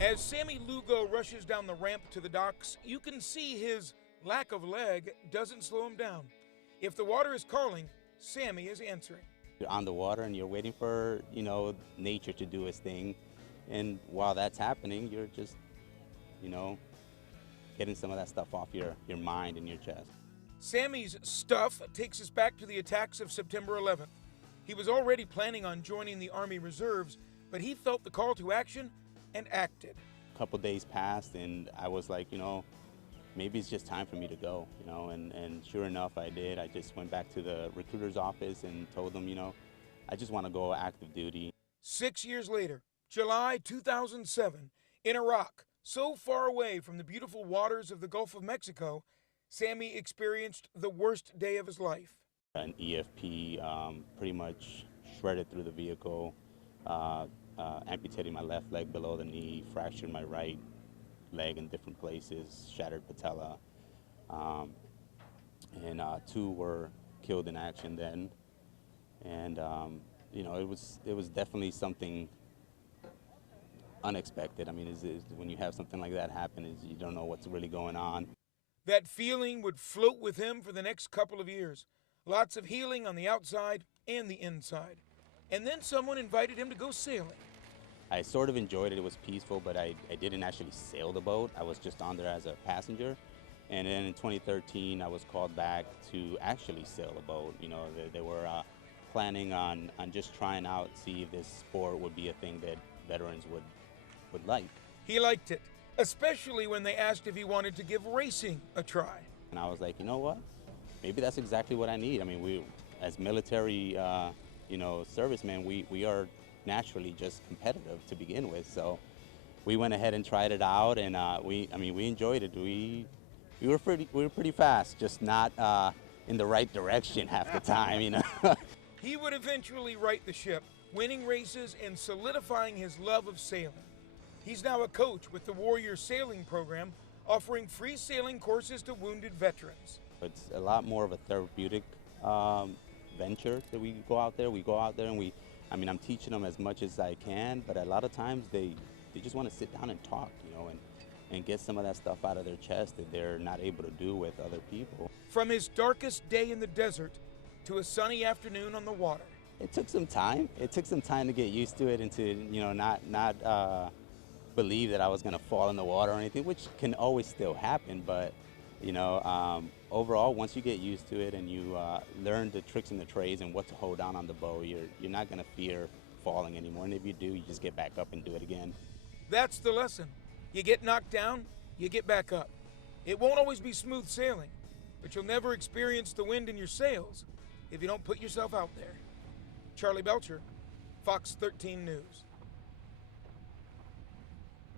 As Sammy Lugo rushes down the ramp to the docks, you can see his lack of leg doesn't slow him down. If the water is calling, Sammy is answering. You're on the water and you're waiting for, nature to do its thing. And while that's happening, you're just, getting some of that stuff off your mind and your chest. Sammy's stuff takes us back to the attacks of September 11th. He was already planning on joining the Army Reserves, but he felt the call to action and acted. A couple days passed and I was like, maybe it's just time for me to go, and sure enough, I did. I just went back to the recruiter's office and told them, I just want to go active duty. 6 years later, July 2007, in Iraq, so far away from the beautiful waters of the Gulf of Mexico, Sammy experienced the worst day of his life. An EFP pretty much shredded through the vehicle, amputating my left leg below the knee, fractured my right leg in different places, shattered patella, and 2 were killed in action then. And it was definitely something unexpected. I mean, when you have something like that happen, you don't know what's really going on. That feeling would float with him for the next couple of years. Lots of healing on the outside and the inside. And then someone invited him to go sailing. I sort of enjoyed it. It was peaceful, but I didn't actually sail the boat. I was just on there as a passenger. And then in 2013, I was called back to actually sail a boat. They were planning on just trying out, see if this sport would be a thing that veterans would like. He liked it, especially when they asked if he wanted to give racing a try. And I was like, you know what? Maybe that's exactly what I need. I mean, we, as military, servicemen, we are naturally just competitive to begin with. So we went ahead and tried it out, and we enjoyed it. We were pretty fast, just not in the right direction half the time, He would eventually right the ship, winning races and solidifying his love of sailing. He's now a coach with the Warrior Sailing Program, offering free sailing courses to wounded veterans. It's a lot more of a therapeutic venture that we go out there. We go out there and I'm teaching them as much as I can, but a lot of times they just want to sit down and talk, and get some of that stuff out of their chest that they're not able to do with other people. From his darkest day in the desert to a sunny afternoon on the water. It took some time. It took some time to get used to it and to, not believe that I was going to fall in the water or anything, which can always still happen. But, overall, once you get used to it and you learn the tricks and the trades and what to hold on the bow, you're not going to fear falling anymore. And if you do, you just get back up and do it again. That's the lesson. You get knocked down, you get back up. It won't always be smooth sailing, but you'll never experience the wind in your sails if you don't put yourself out there. Charlie Belcher, Fox 13 News.